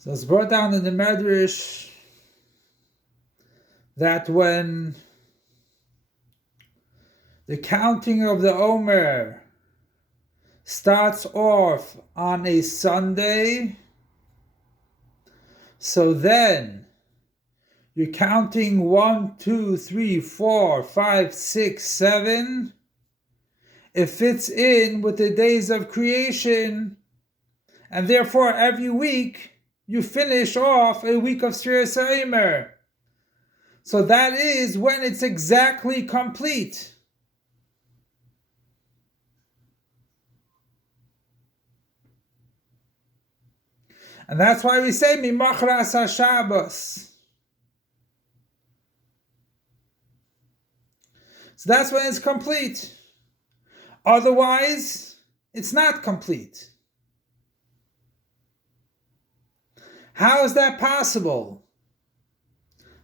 So it's brought down in the Medrash that when the counting of the Omer starts off on a Sunday, so then you're counting 1, 2, 3, 4, 5, 6, 7. It fits in with the days of creation, and therefore every week you finish off a week of Sfiras Omer. So that is when it's exactly complete. And that's why we say Mimachras HaShabbos. So that's when it's complete. Otherwise, it's not complete. How is that possible?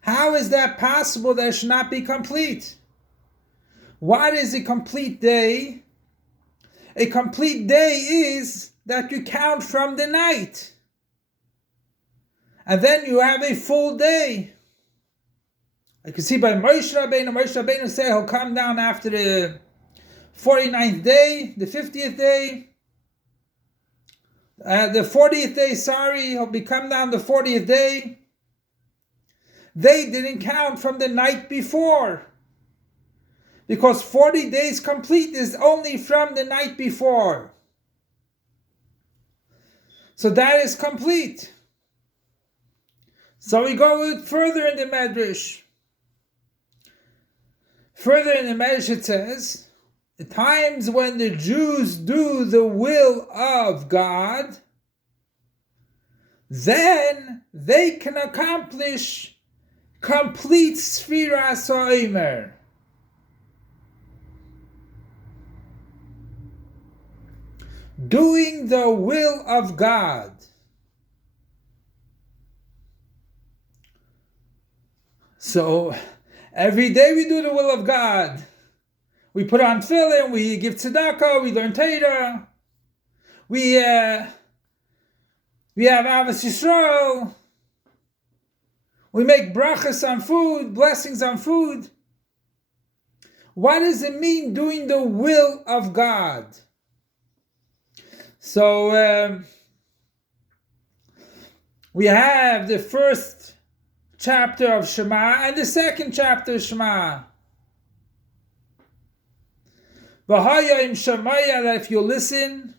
How is that possible that it should not be complete? What is a complete day? A complete day is that you count from the night. And then you have a full day. I can see by Moshe Rabbeinu said he'll come down after the 49th day, the 50th day. The 40th day, he'll be come down the 40th day. They didn't count from the night before. Because 40 days complete is only from the night before. So that is complete. So we go further in the Medrash. Further in the Medrash it says, the times when the Jews do the will of God, then they can accomplish complete Sfiras Omer. Doing the will of God. So, every day we do the will of God. We put on tefillin, we give tzedakah, we learn Torah. We have Avos Yisrael. We make brachas on food, blessings on food. What does it mean doing the will of God? So, we have the first chapter of Shema and the second chapter of Shema. V'hayim Shemaya, that if you listen,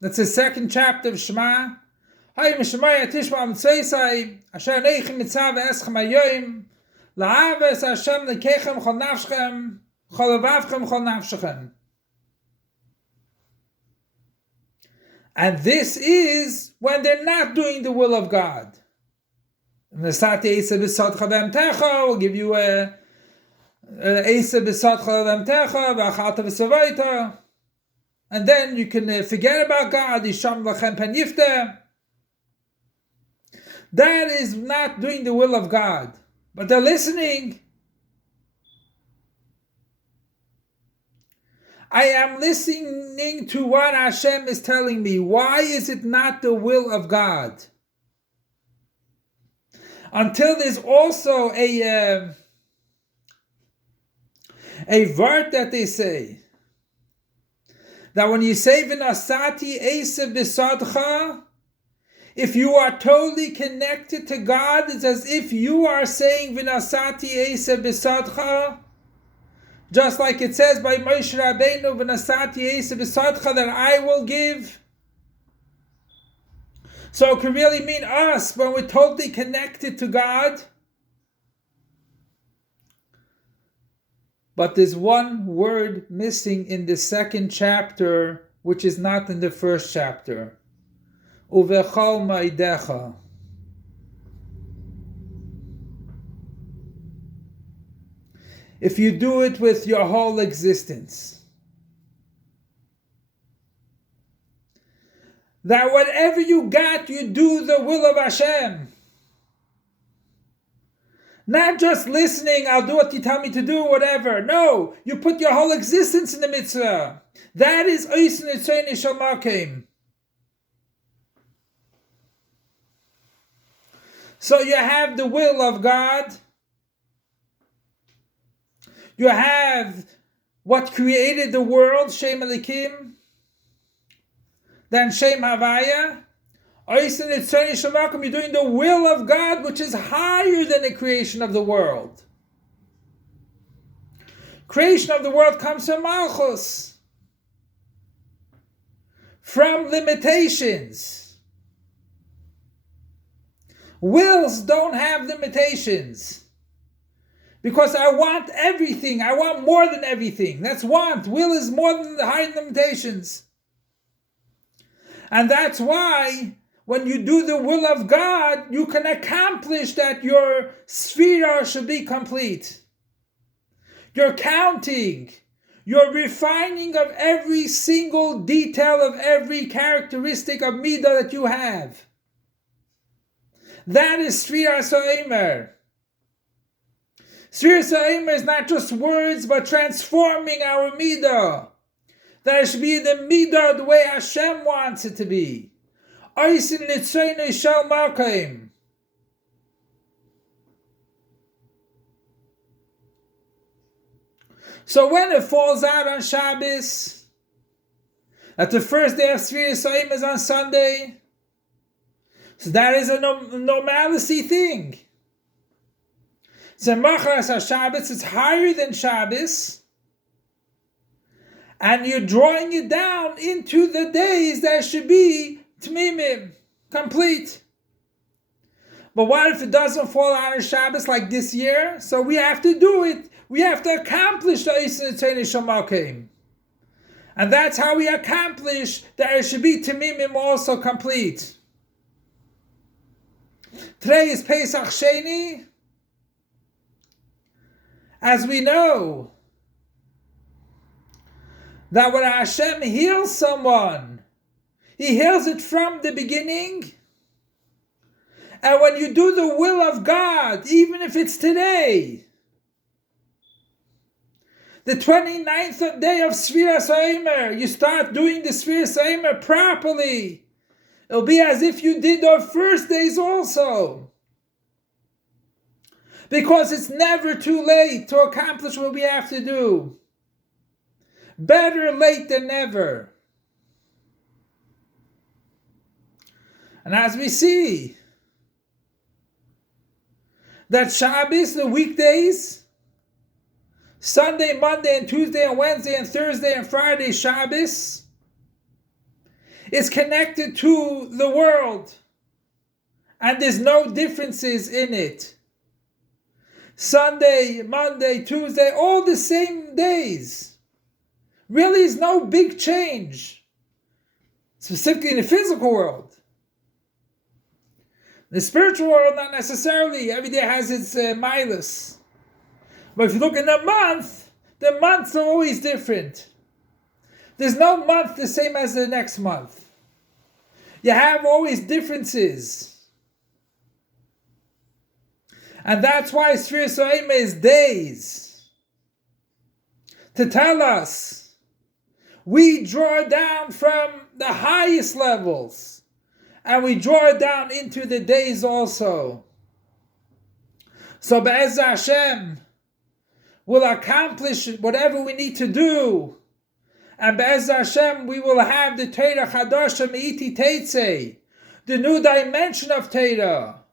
that's the second chapter of Shema. Hayim Shemaya tishma mitzvosai, asher neichem mitzav eschem hayoyim, la'aves Hashem lekechem chol nafshchem, chol levavchem chol nafshechem. And this is when they're not doing the will of God. We'll give you a and then you can forget about God. That is not doing the will of God. But they're listening. I am listening to what Hashem is telling me. Why is it not the will of God? Until there's also a word that they say, that when you say V'nasati Esav B'sadcha, if you are totally connected to God, it's as if you are saying V'nasati Esav B'sadcha, just like it says by Moshe Rabbeinu, V'nasati Esav B'sadcha, that I will give. So it can really mean us when we're totally connected to God. But there's one word missing in the second chapter, which is not in the first chapter. Uvechol ma'idecha. If you do it with your whole existence. That whatever you got, you do the will of Hashem. Not just listening, I'll do what you tell me to do, whatever. No, you put your whole existence in the mitzvah. That is Ois Nitzoni Shel Makim. So you have the will of God. You have what created the world, Shem Elikim. Then Shem Havaya. You're doing the will of God, which is higher than the creation of the world. Creation of the world comes from Malchus, from limitations. Wills don't have limitations. Because I want everything. I want more than everything. That's want. Will is more than the higher limitations. And that's why when you do the will of God, you can accomplish that your sphere should be complete. Your counting, your refining of every single detail of every characteristic of midah that you have. That is Sfira So'imer. Sfira So'imer is not just words, but transforming our midah. That it should be the midah the way Hashem wants it to be. Oisin Nitzayne Shal Malkaim. So when it falls out on Shabbos, that the first day of Sfira So'imer is on Sunday, so that is a normalcy thing. So Macharas HaShabbos is higher than Shabbos, and you're drawing it down into the days that should be Tmimim, complete. But what if it doesn't fall out on Shabbos like this year? So we have to do it. We have to accomplish the Oisin Tzayne Shamakim. And that's how we accomplish that it should be Tmimim also complete. Today is Pesach Sheni. As we know, that when Hashem heals someone, He heals it from the beginning. And when you do the will of God, even if it's today, the 29th day of Sfira So'imer, you start doing the Sfira So'imer properly. It'll be as if you did the first days also. Because it's never too late to accomplish what we have to do. Better late than never. And as we see, that Shabbos, the weekdays, Sunday, Monday, and Tuesday, and Wednesday, and Thursday, and Friday, Shabbos, is connected to the world. And there's no differences in it. Sunday, Monday, Tuesday, all the same days. Really is no big change. Specifically in the physical world. The spiritual world, not necessarily. Every day has its milas. But if you look in the months are always different. There's no month the same as the next month. You have always differences. And that's why Sfira So'imer is days. To tell us, we draw down from the highest levels. And we draw it down into the days also. So Be'ez Hashem will accomplish whatever we need to do. And Be'ez Hashem we will have the Torah Chadasha Me'iti Teitzei, the new dimension of Torah.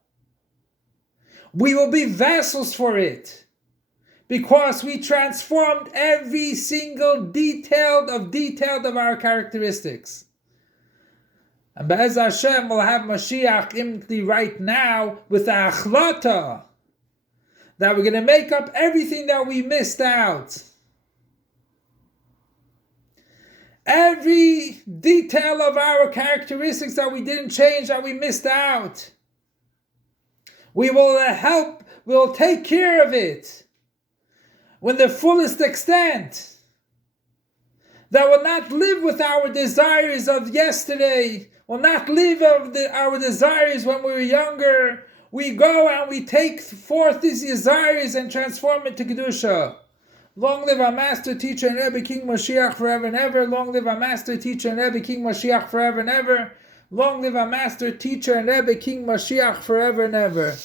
We will be vessels for it. Because we transformed every single detailed of our characteristics. And Be'ez Hashem will have Mashiach imminently right now with the achlata that we're going to make up everything that we missed out. Every detail of our characteristics that we didn't change, that we missed out. We will help, we'll take care of it when the fullest extent. That will not live with our desires of yesterday, will not live of our desires when we were younger. We go and we take forth these desires and transform it to Kedusha. Long live our Master, Teacher, and Rebbe King Mashiach forever and ever. Long live our Master, Teacher, and Rebbe King Mashiach forever and ever. Long live our master, teacher, and Rebbe, King Mashiach, forever and ever.